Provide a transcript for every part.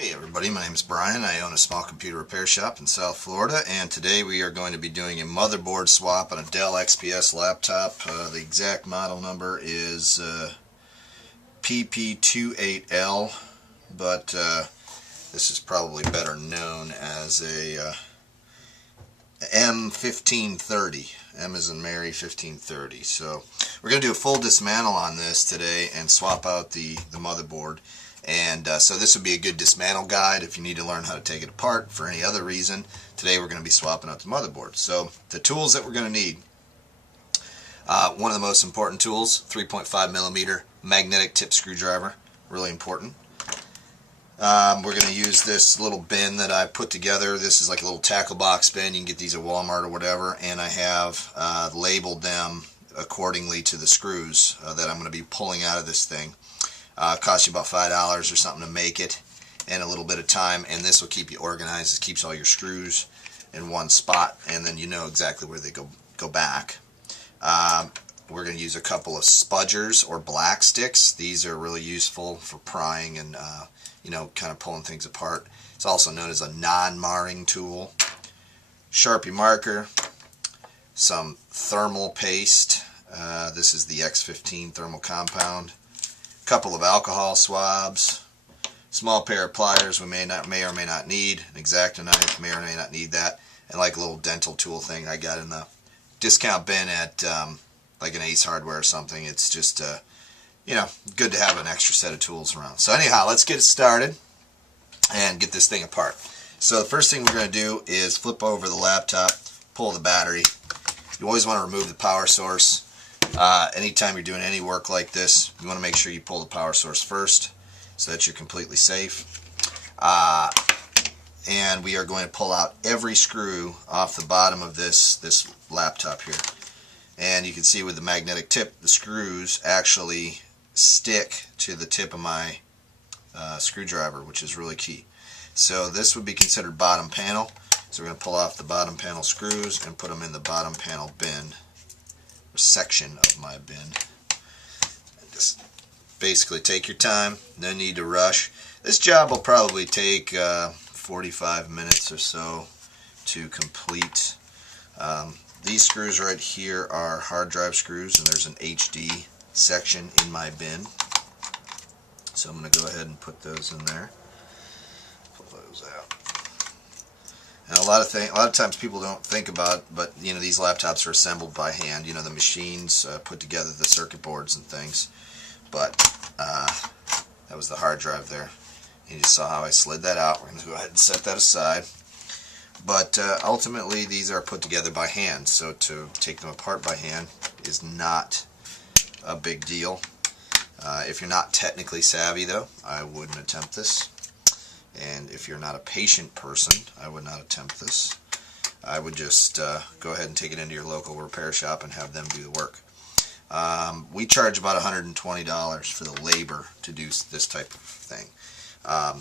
Hey everybody, my name is Brian. I own a small computer repair shop in South Florida, and today we are going to be doing a motherboard swap on a Dell XPS laptop. The exact model number is PP28L, but this is probably better known as a M1530. M as in Mary 1530. So we're going to do a full dismantle on this today and swap out the motherboard. And so this would be a good dismantle guide if you need to learn how to take it apart for any other reason. Today we're going to be swapping out the motherboard. So the tools that we're going to need, one of the most important tools, 3.5mm magnetic tip screwdriver, really important. We're going to use this little bin that I put together. This is like a little tackle box bin. You can get these at Walmart or whatever, and I have labeled them accordingly to the screws that I'm going to be pulling out of this thing. Costs you about $5 or something to make it, and a little bit of time, and this will keep you organized. It keeps all your screws in one spot, and then you know exactly where they go back. We're going to use a couple of spudgers or black sticks. These are really useful for prying and kind of pulling things apart. It's also known as a non-marring tool. Sharpie marker, some thermal paste. This is the X15 thermal compound. Couple of alcohol swabs, small pair of pliers we may or may not need, an X-Acto knife, may or may not need that, and like a little dental tool thing I got in the discount bin at like an Ace Hardware or something. It's just good to have an extra set of tools around. So anyhow, let's get it started and get this thing apart. So the first thing we're going to do is flip over the laptop, pull the battery. You always want to remove the power source. Anytime you're doing any work like this, you want to make sure you pull the power source first so that you're completely safe. And we are going to pull out every screw off the bottom of this laptop here. And you can see with the magnetic tip, the screws actually stick to the tip of my screwdriver, which is really key. So this would be considered bottom panel. So we're going to pull off the bottom panel screws and put them in the bottom panel bin. Section of my bin. And just basically take your time, no need to rush. This job will probably take 45 minutes or so to complete. These screws right here are hard drive screws, and there's an HD section in my bin. So I'm going to go ahead and put those in there. Pull those out. And a lot of times people don't think about it, but these laptops are assembled by hand. The machines put together the circuit boards and things. But that was the hard drive there. You just saw how I slid that out. We're going to go ahead and set that aside. But ultimately, these are put together by hand, so to take them apart by hand is not a big deal. If you're not technically savvy, though, I wouldn't attempt this. And if you're not a patient person, I would not attempt this. I would just go ahead and take it into your local repair shop and have them do the work. We charge about $120 for the labor to do this type of thing.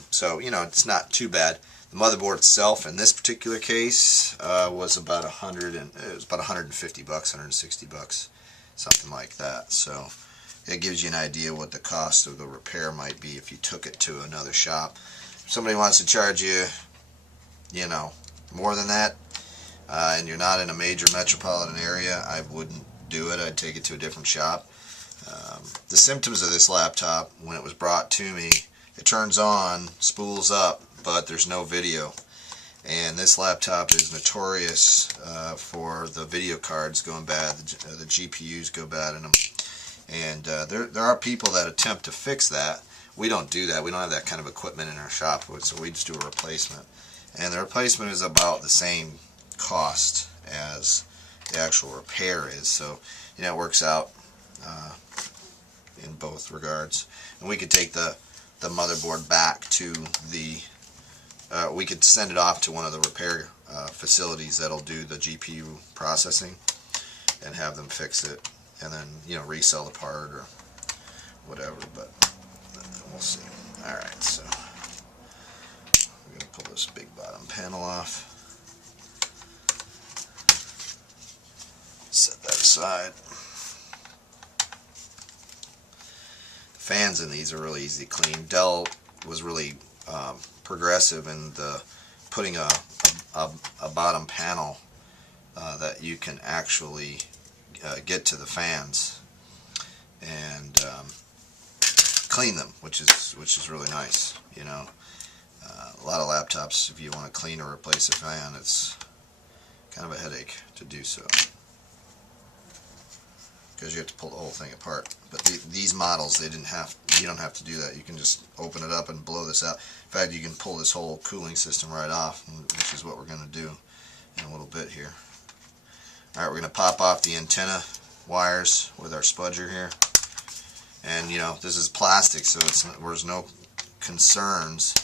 So, it's not too bad. The motherboard itself, in this particular case, was about $150, $160, something like that. So it gives you an idea what the cost of the repair might be if you took it to another shop. If somebody wants to charge you, more than that, and you're not in a major metropolitan area, I wouldn't do it. I'd take it to a different shop. The symptoms of this laptop, when it was brought to me, it turns on, spools up, but there's no video. And this laptop is notorious for the video cards going bad, the GPUs go bad in them. And there are people that attempt to fix that. We don't do that. We don't have that kind of equipment in our shop, so we just do a replacement. And the replacement is about the same cost as the actual repair is. So, it works out in both regards. And we could take the motherboard back to we could send it off to one of the repair facilities that'll do the GPU processing and have them fix it, and then, resell the part or whatever, but we'll see. Alright, so we're going to pull this big bottom panel off. Set that aside. The fans in these are really easy to clean. Dell was really progressive in the putting a bottom panel that you can actually get to the fans and clean them, which is really nice. You know, a lot of laptops, if you want to clean or replace a fan, it's kind of a headache to do so, because you have to pull the whole thing apart. But these models, you don't have to do that. You can just open it up and blow this out. In fact, you can pull this whole cooling system right off, which is what we're going to do in a little bit here. Alright, we're going to pop off the antenna wires with our spudger here. And, you know, this is plastic, so there's no concerns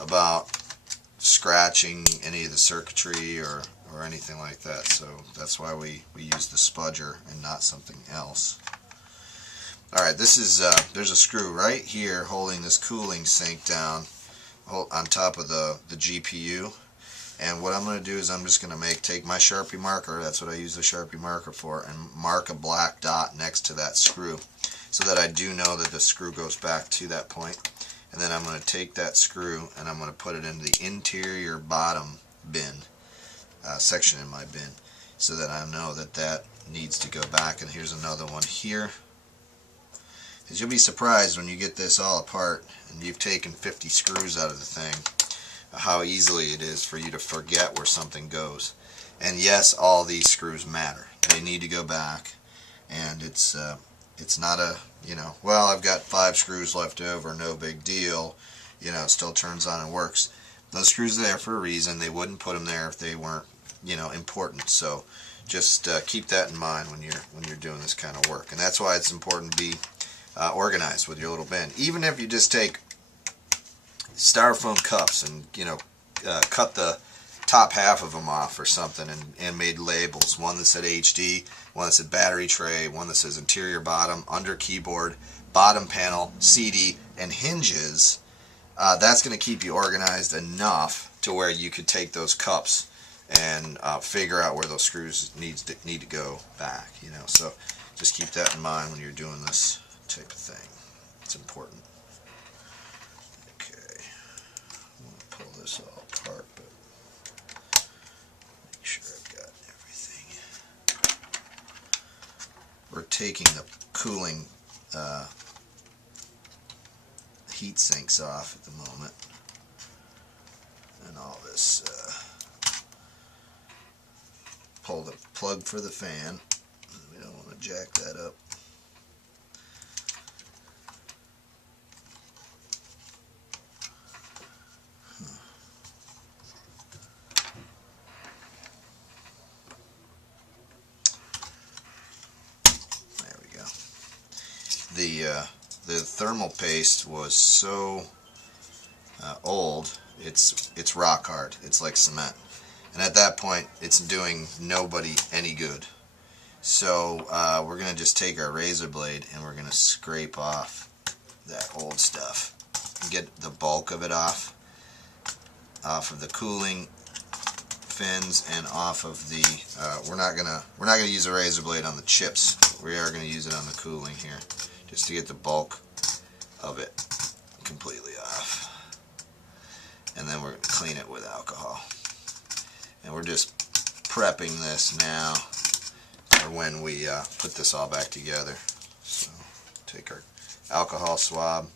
about scratching any of the circuitry or anything like that. So that's why we use the spudger and not something else. Alright, this is there's a screw right here holding this cooling sink down on top of the GPU. And what I'm going to do is I'm just going to take my Sharpie marker, that's what I use the Sharpie marker for, and mark a black dot next to that screw, so that I do know that the screw goes back to that point. And then I'm going to take that screw and I'm going to put it into the interior bottom bin, section in my bin, so that I know that that needs to go back. And here's another one here. Because you'll be surprised when you get this all apart and you've taken 50 screws out of the thing, how easily it is for you to forget where something goes. And yes, all these screws matter. They need to go back, and it's not a, you know, well, I've got 5 screws left over, no big deal, you know, it still turns on and works. Those screws are there for a reason. They wouldn't put them there if they weren't, you know, important. So just keep that in mind when you're doing this kind of work. And that's why it's important to be organized with your little bin. Even if you just take styrofoam cups and, you know, cut the top half of them off or something and made labels, one that said HD, one that said battery tray, one that says interior bottom, under keyboard, bottom panel, CD, and hinges. That's going to keep you organized enough to where you could take those cups and figure out where those screws need to go back, you know. So just keep that in mind when you're doing this type of thing. It's important. Okay, I'm going to pull this all apart, but make sure I've got everything. We're taking the cooling heat sinks off at the moment, and all this. Pull the plug for the fan. We don't want to jack that up. There we go. The thermal paste was so old, it's rock hard. It's like cement. And at that point, it's doing nobody any good. So we're going to just take our razor blade and we're going to scrape off that old stuff and get the bulk of it off of the cooling fins and off of the. We're not gonna use a razor blade on the chips. We are going to use it on the cooling here, just to get the bulk of it completely off. And then we're going to clean it with alcohol. And we're just prepping this now for when we put this all back together. So take our alcohol swab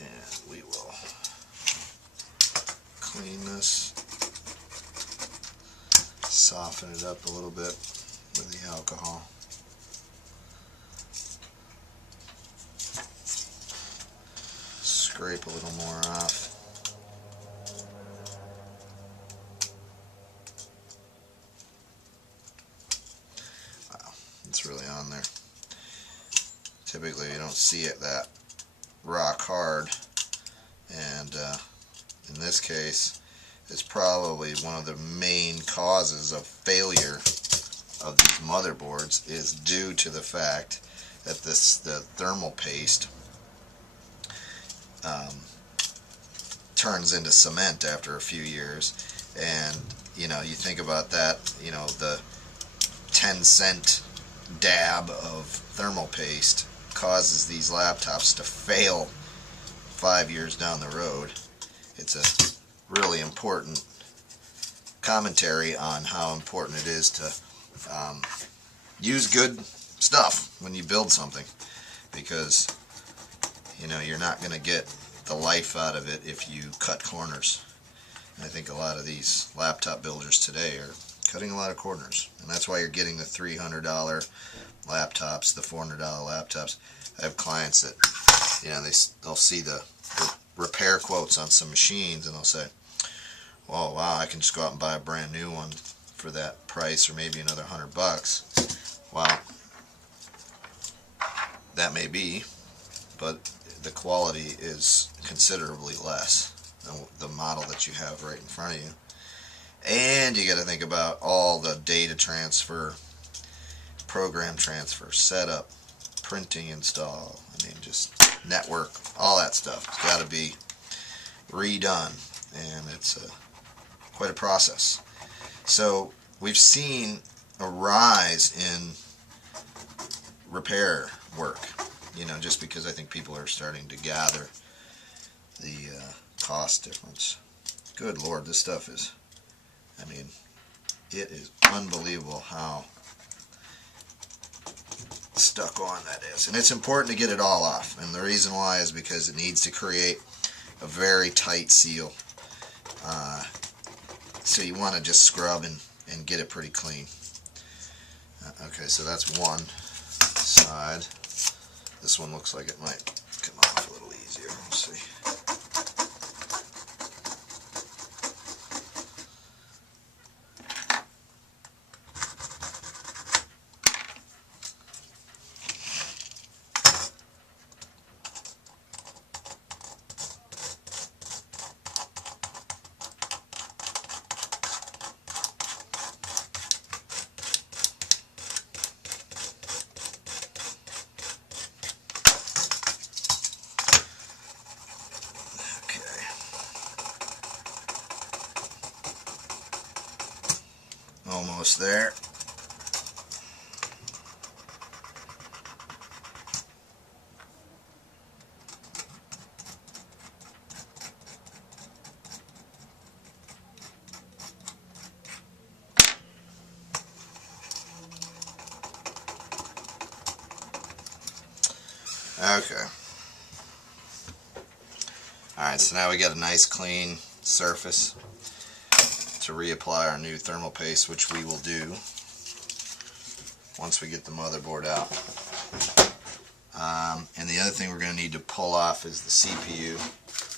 and we will clean this, soften it up a little bit with the alcohol. Scrape a little more off. It's really on there. Typically you don't see it that rock hard, and in this case it's probably one of the main causes of failure of these motherboards is due to the fact that the thermal paste turns into cement after a few years. And you know, you think about that, you know, the 10-cent dab of thermal paste causes these laptops to fail 5 years down the road. It's a really important commentary on how important it is to use good stuff when you build something, because you're not going to get the life out of it if you cut corners. And I think a lot of these laptop builders today are cutting a lot of corners, and that's why you're getting the $300 laptops, the $400 laptops. I have clients that they'll see the repair quotes on some machines and they'll say, "Oh wow, I can just go out and buy a brand new one for that price, or maybe another $100." Well, that may be, but the quality is considerably less than the model that you have right in front of you. And you got to think about all the data transfer, program transfer, setup, printing, install, just network, all that stuff. It's got to be redone, and it's quite a process. So we've seen a rise in repair work, just because I think people are starting to gather the cost difference. Good Lord, this stuff is, it is unbelievable how stuck on that is. And it's important to get it all off, and the reason why is because it needs to create a very tight seal. So you want to just scrub and get it pretty clean. Okay, so that's one side. This one looks like it might come off a little easier. Let's see. Almost there. Okay. Alright, so now we got a nice clean surface to reapply our new thermal paste, which we will do once we get the motherboard out. And the other thing we're going to need to pull off is the CPU.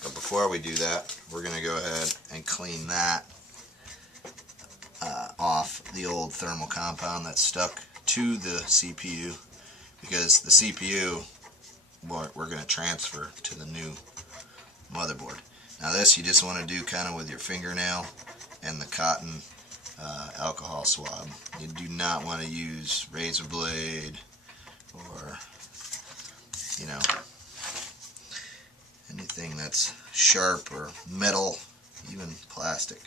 But before we do that, we're going to go ahead and clean that off, the old thermal compound that's stuck to the CPU, because the CPU we're going to transfer to the new motherboard. Now this you just want to do kind of with your fingernail and the cotton alcohol swab. You do not want to use razor blade or anything that's sharp or metal, even plastic.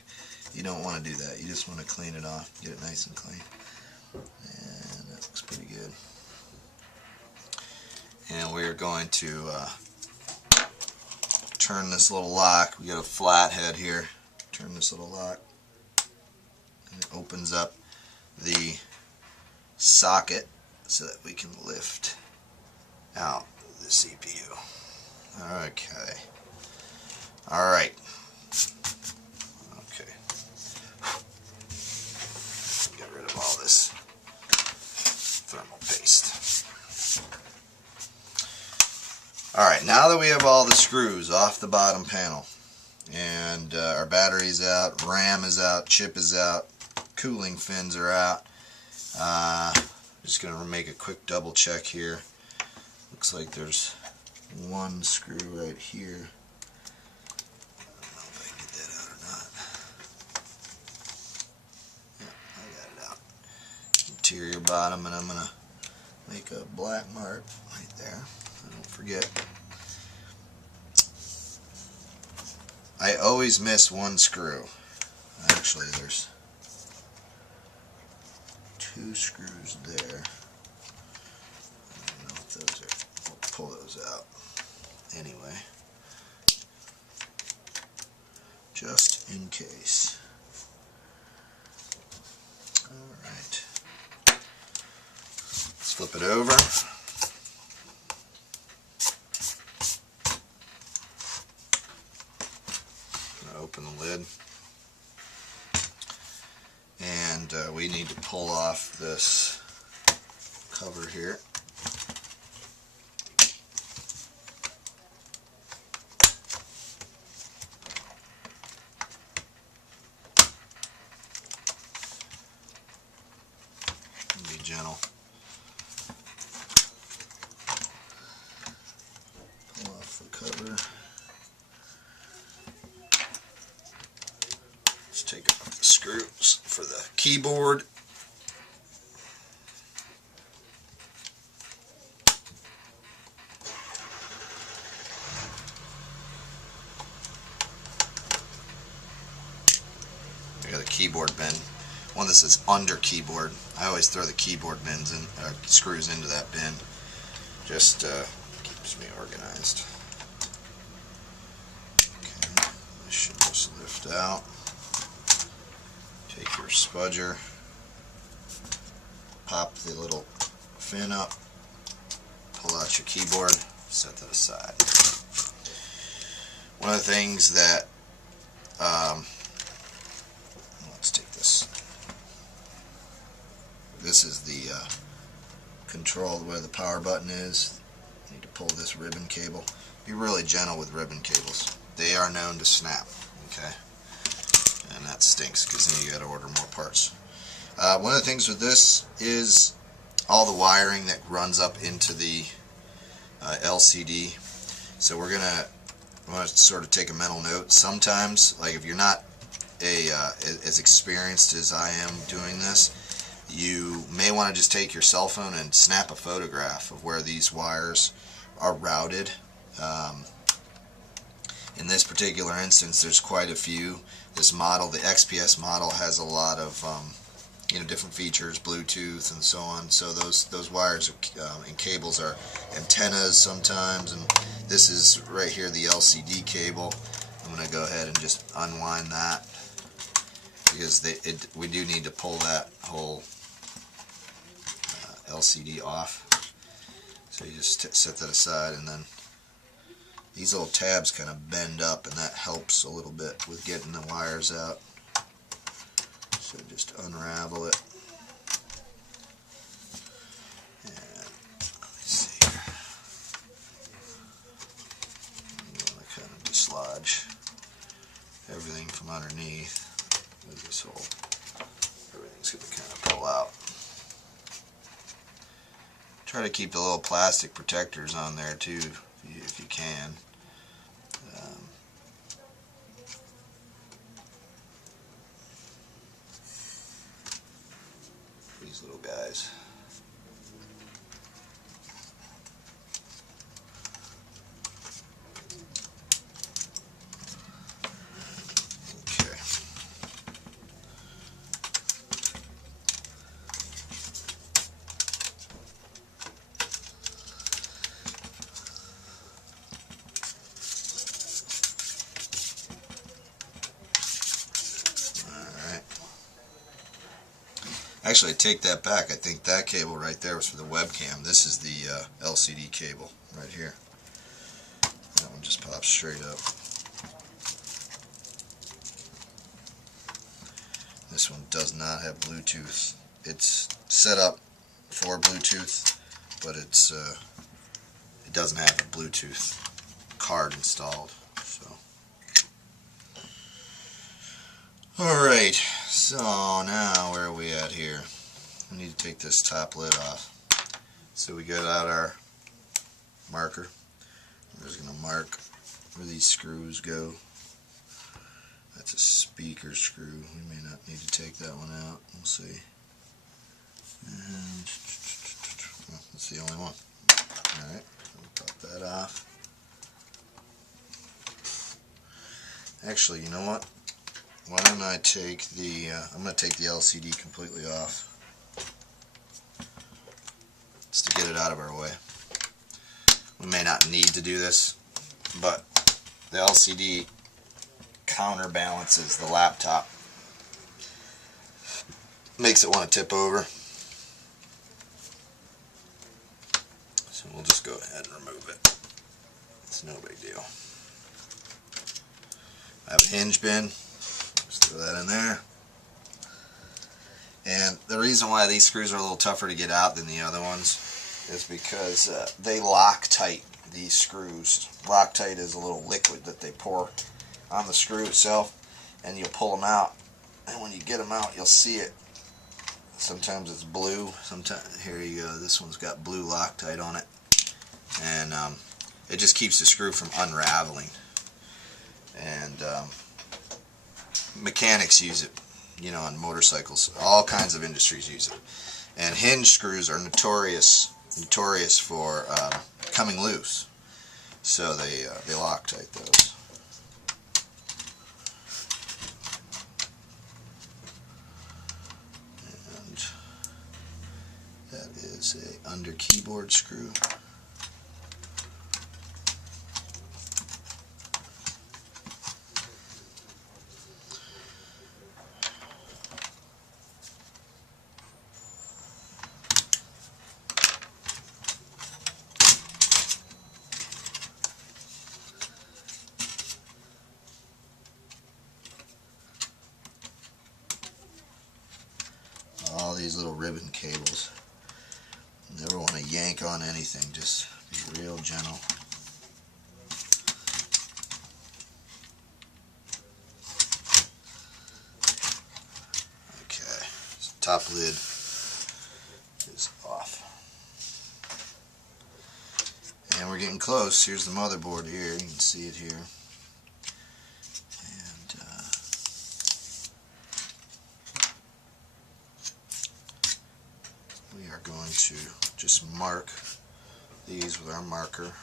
You don't want to do that. You just want to clean it off, get it nice and clean. And that looks pretty good. And we're going to turn this little lock. We got a flat head here. Turn this little lock, and it opens up the socket so that we can lift out the CPU. Okay. Alright. Okay. Get rid of all this thermal paste. Alright, now that we have all the screws off the bottom panel, and our battery's out, RAM is out, chip is out, cooling fins are out, just going to make a quick double check here. Looks like there's one screw right here. I don't know if I can get that out or not. Yeah, I got it out. Interior bottom, and I'm going to make a black mark right there. I don't forget. I always miss one screw. Actually, there's two screws there. I don't know if those are, we'll pull those out. Anyway, just in case. Alright. Let's flip it over. Open the lid. And we need to pull off this cover here. Be gentle. Pull off the cover. Let's take off the screws for the keyboard. I got a keyboard bin. One that says under keyboard. I always throw the keyboard bins in, screws into that bin. Just keeps me organized. Okay, this should just lift out. Take your spudger, pop the little fin up, pull out your keyboard, set that aside. One of the things that let's take this. This is the control where the power button is. You need to pull this ribbon cable. Be really gentle with ribbon cables. They are known to snap. Okay, and that stinks because then you got to order more parts. One of the things with this is all the wiring that runs up into the LCD. So we're gonna want to sort of take a mental note. Sometimes, like if you're not as experienced as I am doing this, you may want to just take your cell phone and snap a photograph of where these wires are routed. In this particular instance, there's quite a few. This model, the XPS model, has a lot of different features, Bluetooth and so on. So those wires and cables are antennas sometimes, and this is right here the LCD cable. I'm going to go ahead and just unwind that because we do need to pull that whole LCD off. So you just set that aside, and then these little tabs kind of bend up, and that helps a little bit with getting the wires out. So just unravel it. And let me see here. You want to kind of dislodge everything from underneath with this hole. Everything's going to kind of pull out. Try to keep the little plastic protectors on there too, if you can. These little guys. Okay. Actually, I take that back. I think that cable right there was for the webcam. This is the LCD cable right here. That one just pops straight up. This one does not have Bluetooth. It's set up for Bluetooth, but it doesn't have a Bluetooth card installed. So, all right. So now where are we at here? We need to take this top lid off. So we got out our marker. We're just going to mark where these screws go. That's a speaker screw. We may not need to take that one out. We'll see. And well, that's the only one. Alright, we'll pop that off. Actually, you know what? Why don't I take the, I'm going to take the LCD completely off. Just to get it out of our way. We may not need to do this, but the LCD counterbalances the laptop. Makes it want to tip over. So we'll just go ahead and remove it. It's no big deal. I have a hinge bin. Just throw that in there. And the reason why these screws are a little tougher to get out than the other ones is because they Loctite. These screws. Loctite is a little liquid that they pour on the screw itself, and you'll pull them out. And when you get them out, you'll see it. Sometimes it's blue. Sometimes, here you go. This one's got blue Loctite on it, and it just keeps the screw from unraveling. And mechanics use it, you know, on motorcycles. All kinds of industries use it. And hinge screws are notorious for coming loose, so they Loctite those. And that is a under keyboard screw. All these little ribbon cables. Never want to yank on anything, just be real gentle. Okay, so top lid is off. And we're getting close. Here's the motherboard here, you can see it here. We are going to just mark these with our marker.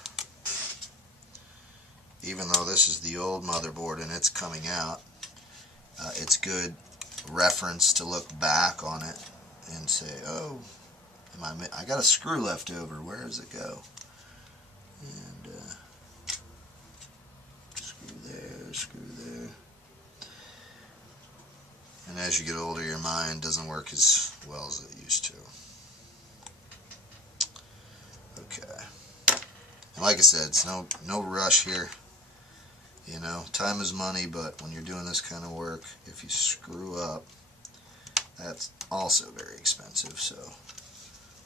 Even though this is the old motherboard and it's coming out, it's good reference to look back on it and say, oh, I got a screw left over, where does it go? And screw there. And as you get older, your mind doesn't work as well as it used to. Okay. And like I said, it's no rush here. You know, time is money, but when you're doing this kind of work, if you screw up, that's also very expensive, so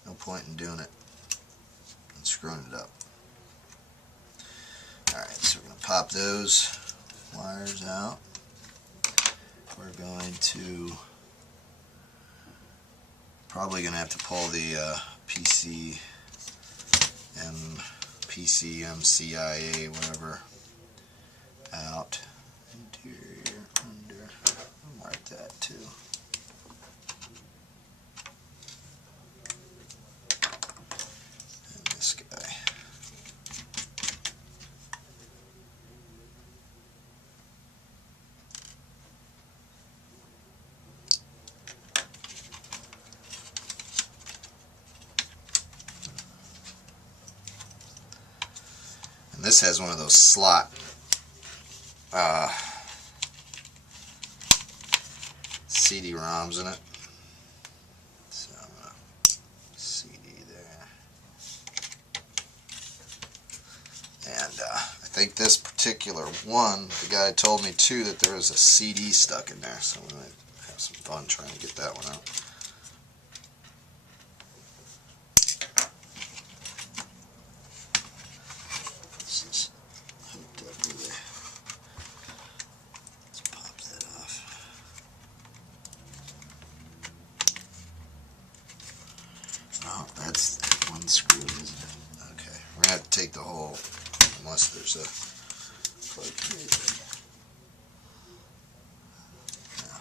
no point in doing it and screwing it up. Alright, so we're going to pop those wires out. We're going to probably going to have to pull the PCMCIA, whatever, out. Interior, under. I'll mark that too. And this guy. And this has one of those slot CD-ROMs in it. So I'm going to CD there. And I think this particular one, the guy told me too that there was a CD stuck in there, so I'm going to have some fun trying to get that one out. This is hooked up with a... Let's pop that off. Oh, that's one screw, isn't it? Okay, we're going to have to take the whole, unless there's a plug here. No.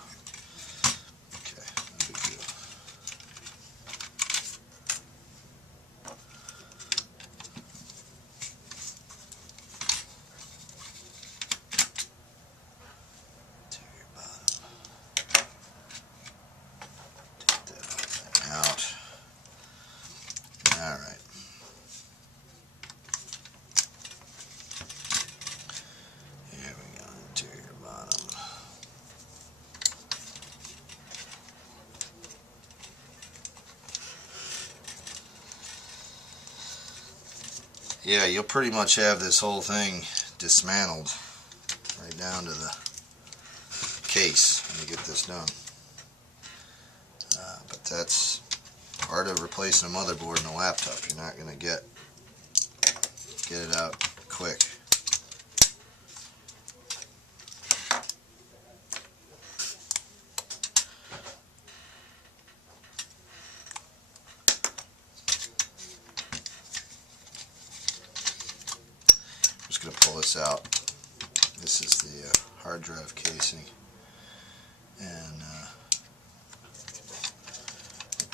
Okay, no big deal. Interior bottom. Take that out. Alright. Here we go. yeah, you'll pretty much have this whole thing dismantled right down to the case when you get this done. But that's part of replacing a motherboard in a laptop. You're not going to get it out quick. I'm just going to pull this out. This is the hard drive casing, and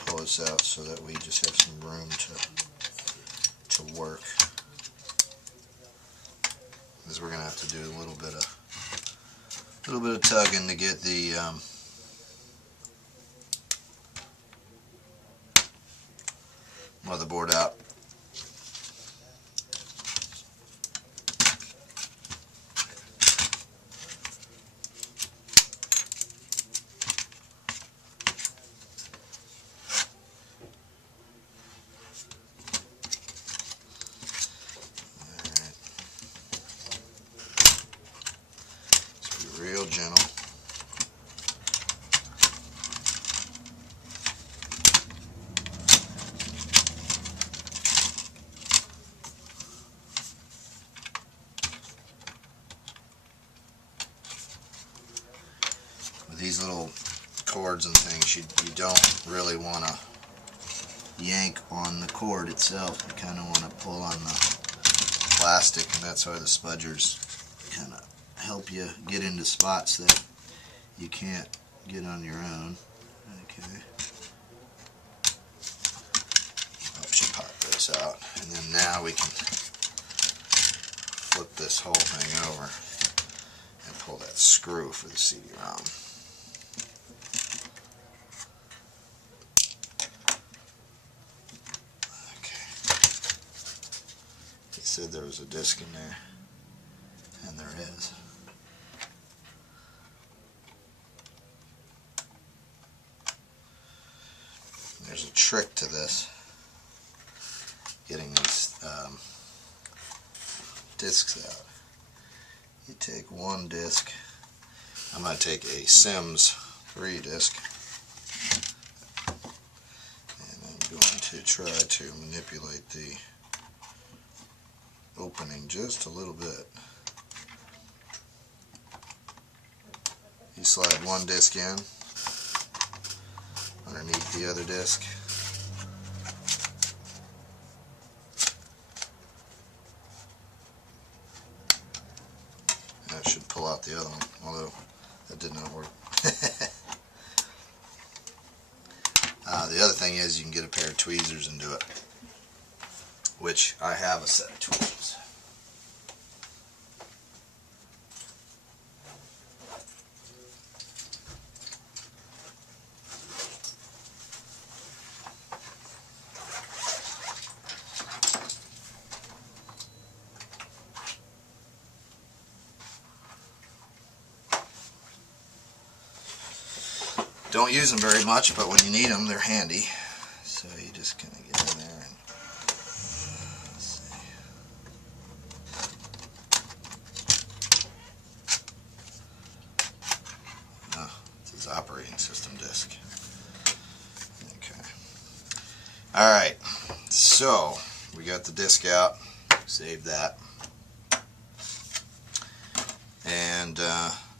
pull this out so that we just have some room to work. Because we're going to have to do a little bit of tugging to get the motherboard out. Real gentle. With these little cords and things, you don't really want to yank on the cord itself. You kind of want to pull on the plastic, and that's why the spudgers kind of help you get into spots that you can't get on your own. Okay. Helps you pop this out, and then now we can flip this whole thing over and pull that screw for the CD-ROM. Okay. He said there was a disc in there, and there is. There's a trick to this, getting these discs out. You take one disc. I'm going to take a Sims 3 disc, and I'm going to try to manipulate the opening just a little bit. You slide one disc in underneath the other disc. That should pull out the other one, although that did not work. The other thing is you can get a pair of tweezers and do it, which I have a set of tweezers. Don't use them very much, but when you need them, they're handy. So you just kind of get in there and let's see. Oh, it's his operating system disk. Okay. All right. So we got the disk out. Save that. And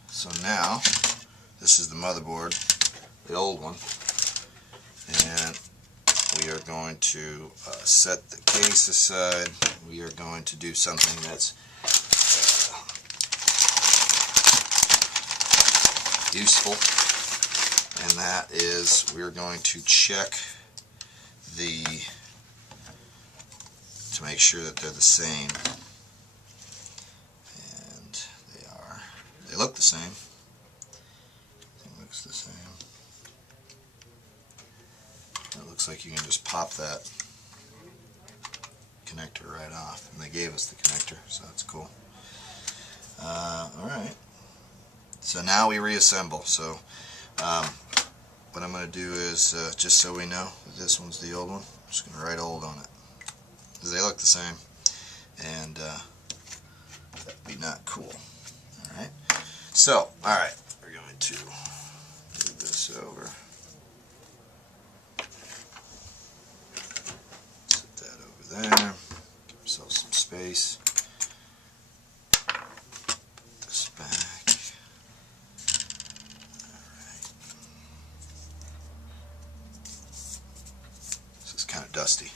so now this is the motherboard. The old one, and we are going to set the case aside. We are going to do something that's useful, and that is we're going to check to make sure that they're the same, and they look the same. It looks the same. It looks like you can just pop that connector right off, and they gave us the connector, so that's cool. Alright, so now we reassemble. So what I'm going to do is, just so we know that this one's the old one, I'm just going to write old on it, because they look the same. and that'd be not cool. Alright, so, alright, we're going to move this over. Set that over there. Give ourselves some space. Put this back. Alright. This is kind of dusty.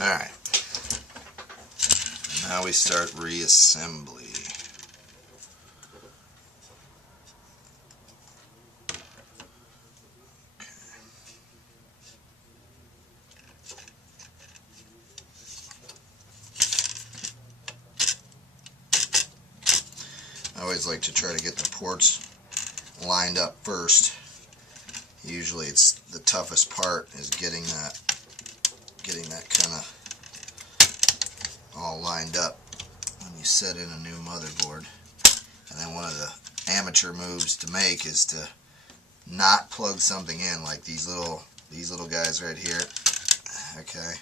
Alright, now we start reassembly. Okay. I always like to try to get the ports lined up first. Usually it's the toughest part is getting that kind of all lined up when you set in a new motherboard. And then one of the amateur moves to make is to not plug something in, like these little guys right here. Okay,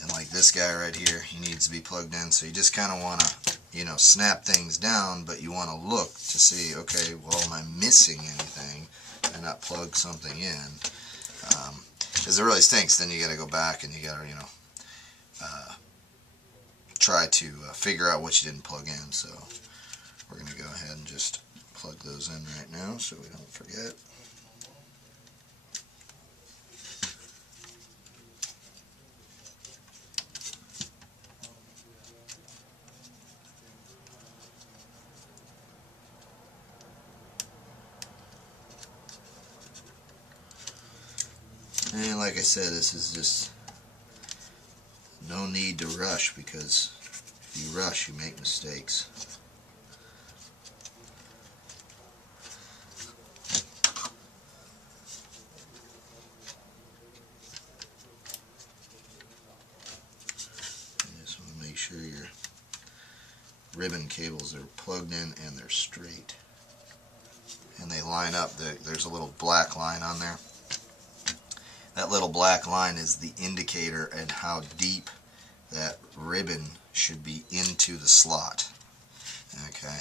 and like this guy right here, he needs to be plugged in. So you just kind of want to, you know, snap things down, but you want to look to see, okay, well, am I missing anything, and not plug something in. Because it really stinks. Then you got to go back and you got to, you know, try to figure out what you didn't plug in. So we're going to go ahead and just plug those in right now so we don't forget. And like I said, this is just no need to rush, because if you rush, you make mistakes. You just want to make sure your ribbon cables are plugged in and they're straight. And they line up. There's a little black line on there. That little black line is the indicator and how deep that ribbon should be into the slot. Okay,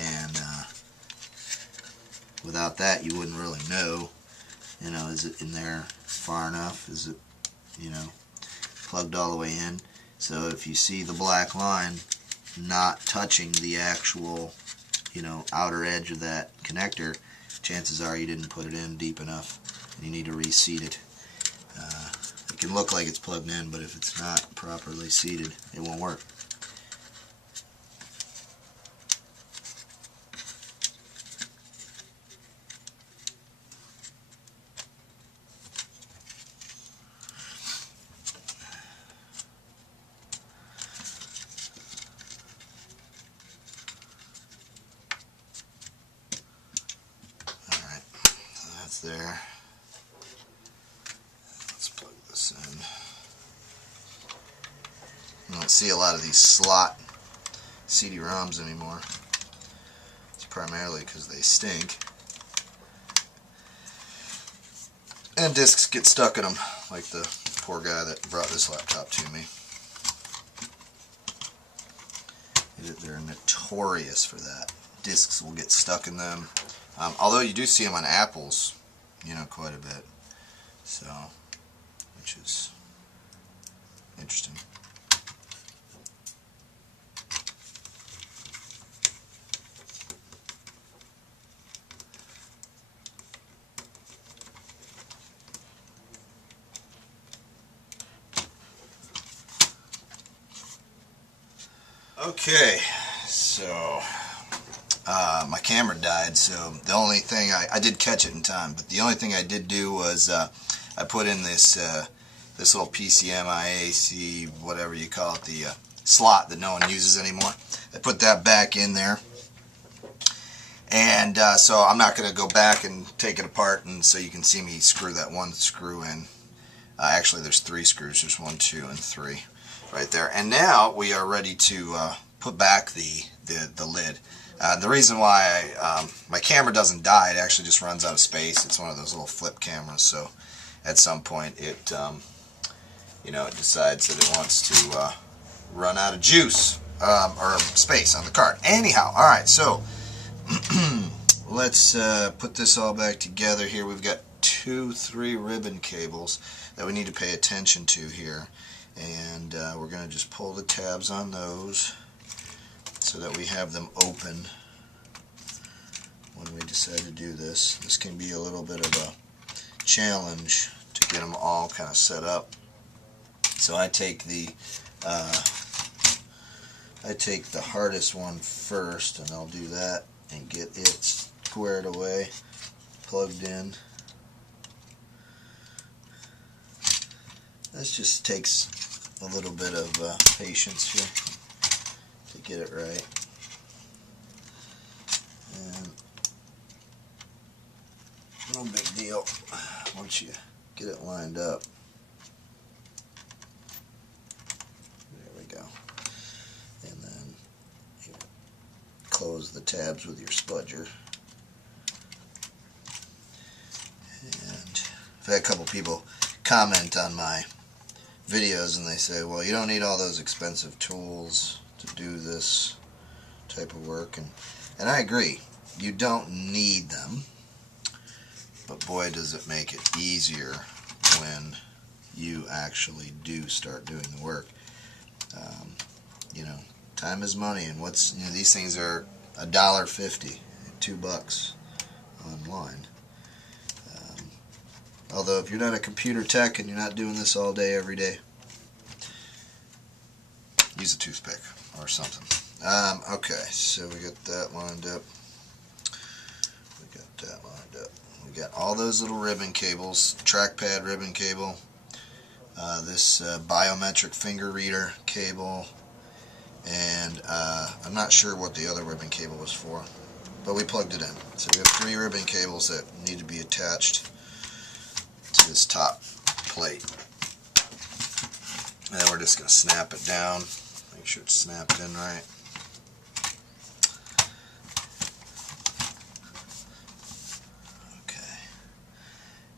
and without that, you wouldn't really know. You know, is it in there far enough? Is it, you know, plugged all the way in? So if you see the black line not touching the actual, you know, outer edge of that connector, chances are you didn't put it in deep enough, and you need to reseat it. It can look like it's plugged in, but if it's not properly seated, it won't work. Alright, so that's there. You don't see a lot of these slot CD-ROMs anymore. It's primarily because they stink. And discs get stuck in them, like the poor guy that brought this laptop to me. They're notorious for that. Discs will get stuck in them. Although you do see them on Apples, you know, quite a bit. So, which is interesting. Okay, so my camera died, so the only thing I did catch it in time, but the only thing I did do was I put in this this little PCMIAC, whatever you call it, the slot that no one uses anymore. I put that back in there, and so I'm not going to go back and take it apart, and so you can see me screw that one screw in. Actually, there's 3 screws. There's 1, 2, and 3 right there. And now we are ready to put back the lid. The reason why my camera doesn't die, it actually just runs out of space. It's one of those little flip cameras, so at some point it it decides that it wants to run out of juice or space on the card. Anyhow, all right, so let's put this all back together here. We've got 3 ribbon cables that we need to pay attention to here, and we're going to just pull the tabs on those so that we have them open when we decide to do this. This can be a little bit of a challenge to get them all kind of set up. So I take the hardest one first, and I'll do that and get it squared away, plugged in. This just takes a little bit of patience here to get it right. And no big deal once you get it lined up. There we go. And then you close the tabs with your spudger. And I've had a couple people comment on my videos and they say, well, you don't need all those expensive tools to do this type of work, and I agree, you don't need them, but boy does it make it easier when you actually do start doing the work. Time is money, and these things are $1.50, $2 online. Although if you're not a computer tech and you're not doing this all day every day, use a toothpick or something. Okay, so we got that lined up. We got all those little ribbon cables, trackpad ribbon cable, this biometric finger reader cable, and I'm not sure what the other ribbon cable was for, but we plugged it in. So we have 3 ribbon cables that need to be attached to this top plate. And then we're just going to snap it down, make sure it's snapped in right. Okay.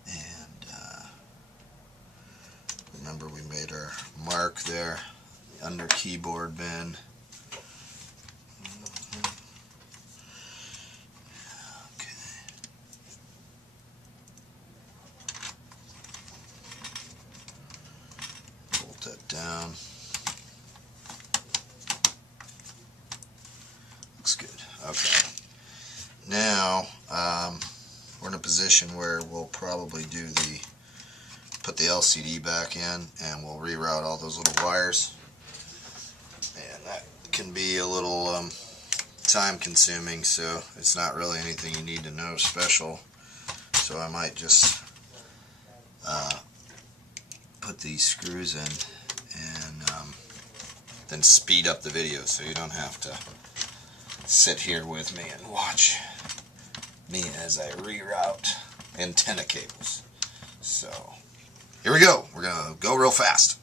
And remember we made our mark there, the under keyboard bin. That down. Looks good. Okay. Now we're in a position where we'll probably put the LCD back in, and we'll reroute all those little wires. And that can be a little time consuming, so it's not really anything you need to know special. So I might just put these screws in and then speed up the video so you don't have to sit here with me and watch me as I reroute antenna cables. So here we go. We're gonna go real fast.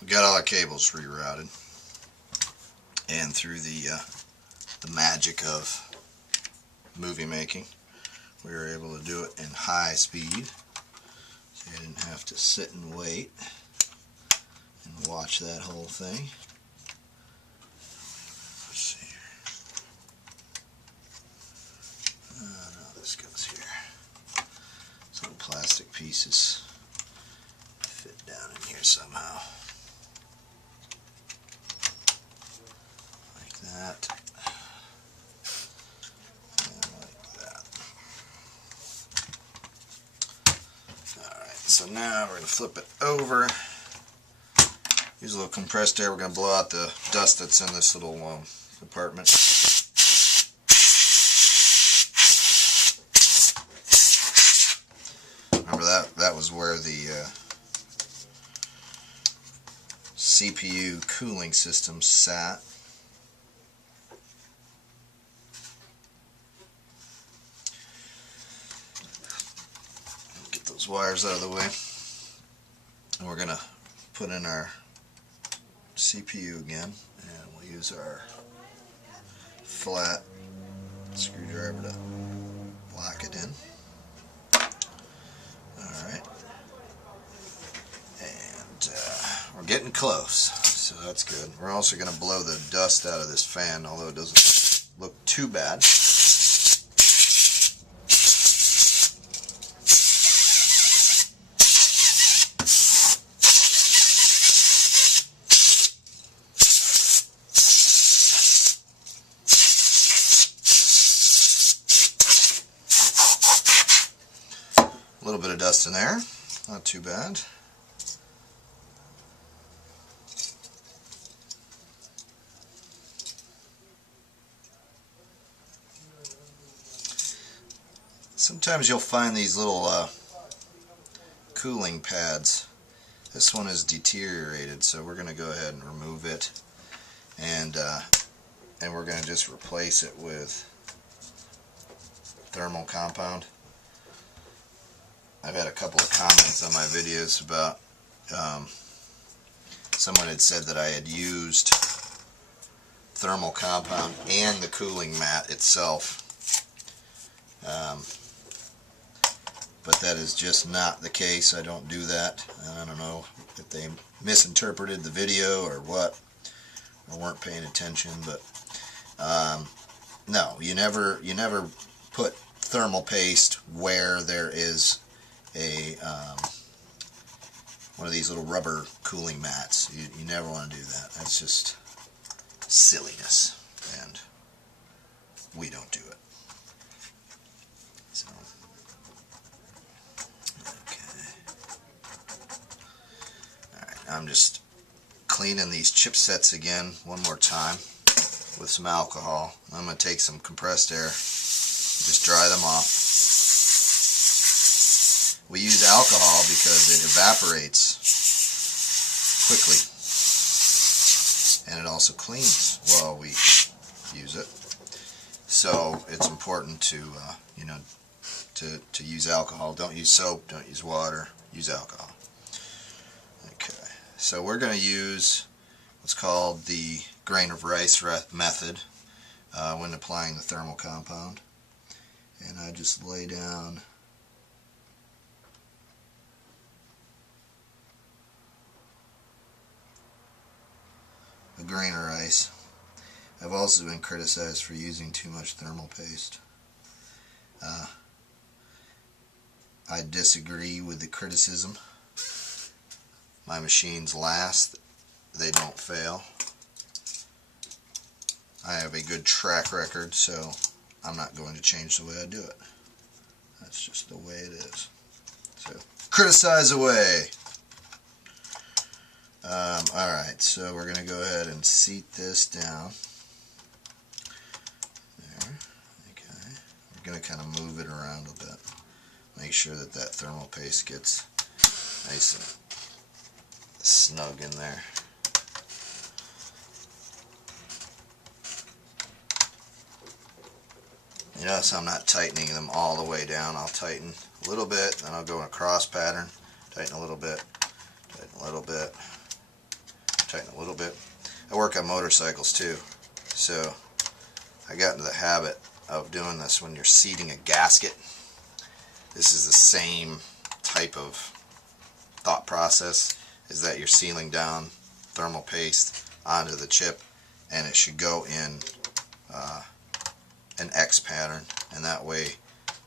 We got all our cables rerouted, and through the magic of movie making, we were able to do it in high speed, so you didn't have to sit and wait and watch that whole thing. Let's see here. No, this goes here. Some plastic pieces fit down in here somehow. That and like that. Alright, so now we're going to flip it over. Use a little compressed air. We're going to blow out the dust that's in this little compartment. is where the CPU cooling system sat. Get those wires out of the way. And we're going to put in our CPU again, and we'll use our flat screwdriver to lock it in. Alright. And we're getting close, so that's good. We're also going to blow the dust out of this fan, although it doesn't look too bad. A little bit of dust in there, not too bad. Sometimes you'll find these little cooling pads. This one is deteriorated, so we're going to go ahead and remove it, and we're going to just replace it with thermal compound. I've had a couple of comments on my videos about someone had said that I had used thermal compound and the cooling mat itself, but that is just not the case. I don't do that. I don't know if they misinterpreted the video or what, or weren't paying attention, but no, you never put thermal paste where there is a one of these little rubber cooling mats. You never want to do that. That's just silliness, and we don't do it. So, okay. Alright, I'm just cleaning these chipsets again one more time with some alcohol. I'm going to take some compressed air, just dry them off. We use alcohol because it evaporates quickly, and it also cleans while we use it. So it's important to to use alcohol. Don't use soap. Don't use water. Use alcohol. Okay. So we're going to use what's called the grain of rice method when applying the thermal compound, and I just lay down a grain of rice. I've also been criticized for using too much thermal paste. I disagree with the criticism. My machines last. They don't fail. I have a good track record, so I'm not going to change the way I do it. That's just the way it is. So, criticize away! Alright, so we're going to go ahead and seat this down. There. Okay. We're going to kind of move it around a bit. Make sure that that thermal paste gets nice and snug in there. You notice I'm not tightening them all the way down. I'll tighten a little bit, then I'll go in a cross pattern, tighten a little bit, tighten a little bit, tighten a little bit. I work on motorcycles too, so I got into the habit of doing this when you're seating a gasket. This is the same type of thought process, is that you're sealing down thermal paste onto the chip, and it should go in an X pattern, and that way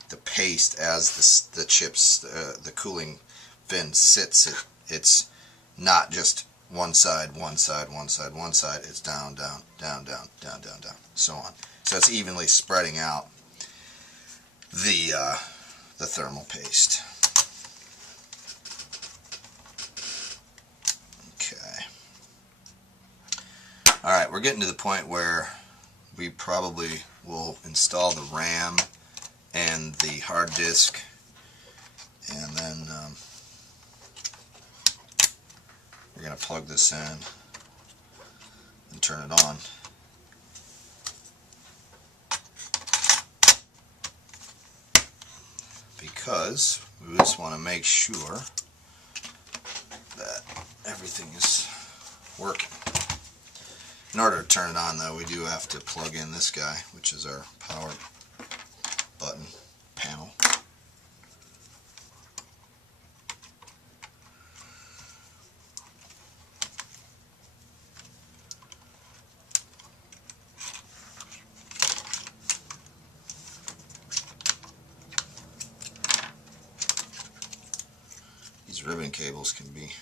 the paste, as the chips, the cooling fin sits, it's not just one side, one side, one side, one side. It's down, down, down, down, down, down, down, so on. So it's evenly spreading out the thermal paste. Okay. Alright, we're getting to the point where we probably will install the RAM and the hard disk, and then we're going to plug this in and turn it on. Because we just want to make sure that everything is working. In order to turn it on, though, we do have to plug in this guy, which is our power button panel. These ribbon cables can be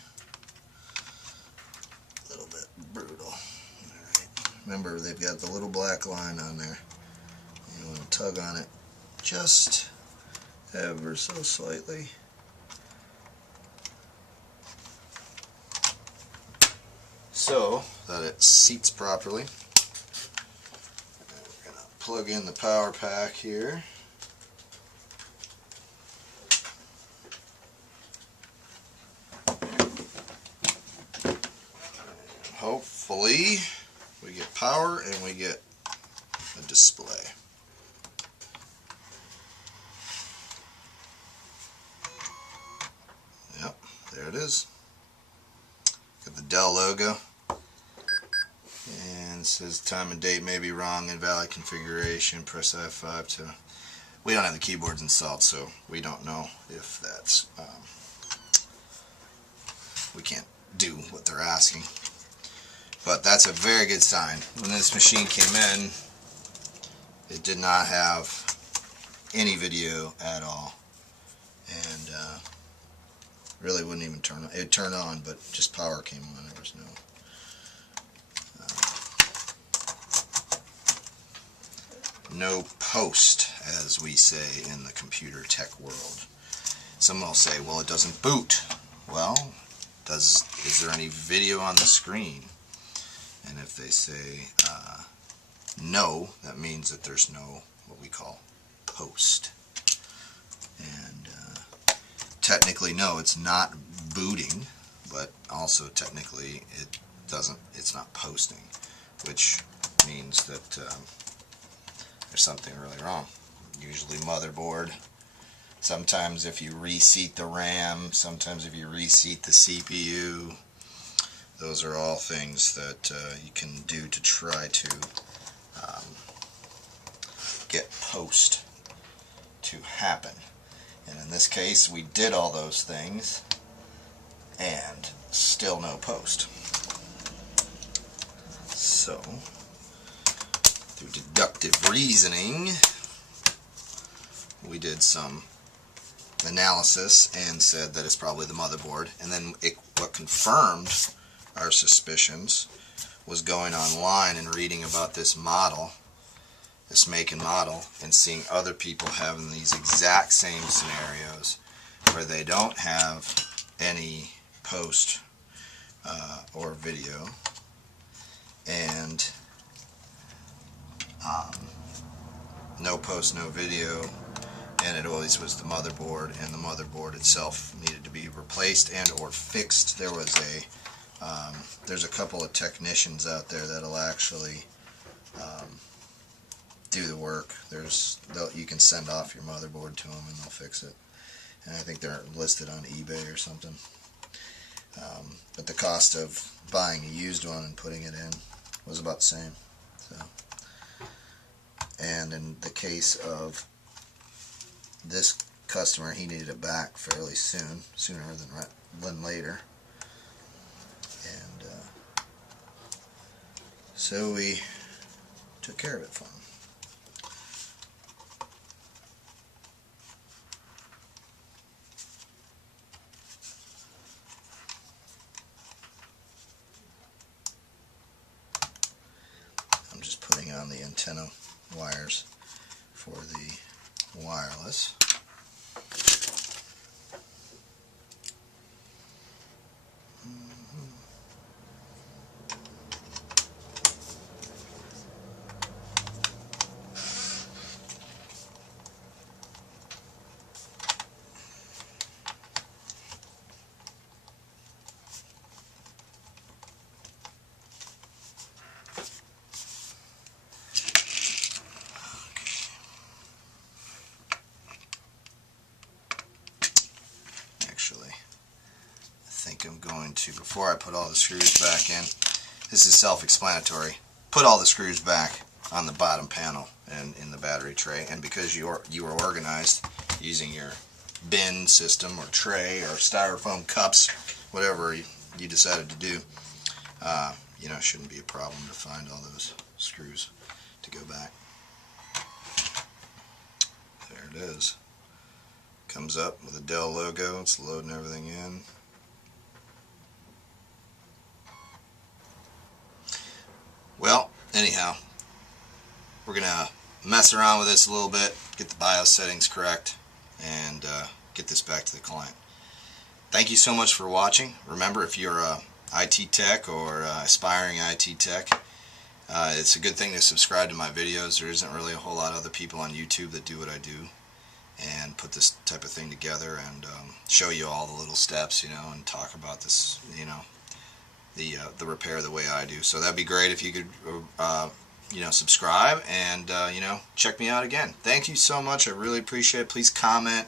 a little bit brutal. Alright. Remember, they've got the little black line on there. You want to tug on it just ever so slightly. So that it seats properly. And we're going to plug in the power pack here. Hopefully we get power and we get a display. Yep, there it is. Got the Dell logo. And it says time and date may be wrong, invalid configuration, press F5 to... We don't have the keyboards installed, so we don't know if that's... we can't do what they're asking. But that's a very good sign. When this machine came in, it did not have any video at all. And really wouldn't even turn on. It turned on, but just power came on. There was no post, as we say in the computer tech world. Someone will say, well, it doesn't boot. Well, is there any video on the screen? And if they say no, that means that there's no what we call post. And technically, no, it's not booting, but also technically it's not posting, which means that there's something really wrong. Usually motherboard. Sometimes if you reseat the RAM, sometimes if you reseat the CPU. Those are all things that you can do to try to get post to happen. And in this case, we did all those things and still no post. So, through deductive reasoning, we did some analysis and said that it's probably the motherboard. And then what confirmed our suspicions was going online and reading about this model, this make and model, and seeing other people having these exact same scenarios where they don't have any post or video, and no post, no video, and it always was the motherboard, and the motherboard itself needed to be replaced and or fixed. There was there's a couple of technicians out there that'll actually do the work. You can send off your motherboard to them and they'll fix it. And I think they're listed on eBay or something. But the cost of buying a used one and putting it in was about the same. So, and in the case of this customer, he needed it back fairly soon, sooner than later. And so we took care of it for him. I'm just putting on the antenna wires for the wireless. to, before I put all the screws back in, this is self-explanatory. Put all the screws back on the bottom panel and in the battery tray. And because you are organized using your bin system or tray or styrofoam cups, whatever you decided to do, you know, it shouldn't be a problem to find all those screws to go back. There it is. Comes up with a Dell logo. It's loading everything in. Well, anyhow, we're going to mess around with this a little bit, get the BIOS settings correct, and get this back to the client. Thank you so much for watching. Remember, if you're a IT tech or aspiring IT tech, it's a good thing to subscribe to my videos. There isn't really a whole lot of other people on YouTube that do what I do and put this type of thing together and show you all the little steps, you know, and talk about this, you know, the repair the way I do. So that'd be great if you could you know, subscribe and you know, check me out again. Thank you so much. I really appreciate it. Please comment,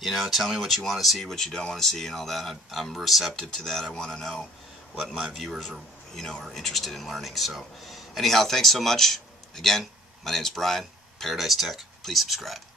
you know, tell me what you want to see, what you don't want to see, and all that. I'm receptive to that. I want to know what my viewers are, you know, are interested in learning. So anyhow, thanks so much. Again, my name is Brian, Paradise Tech. Please subscribe.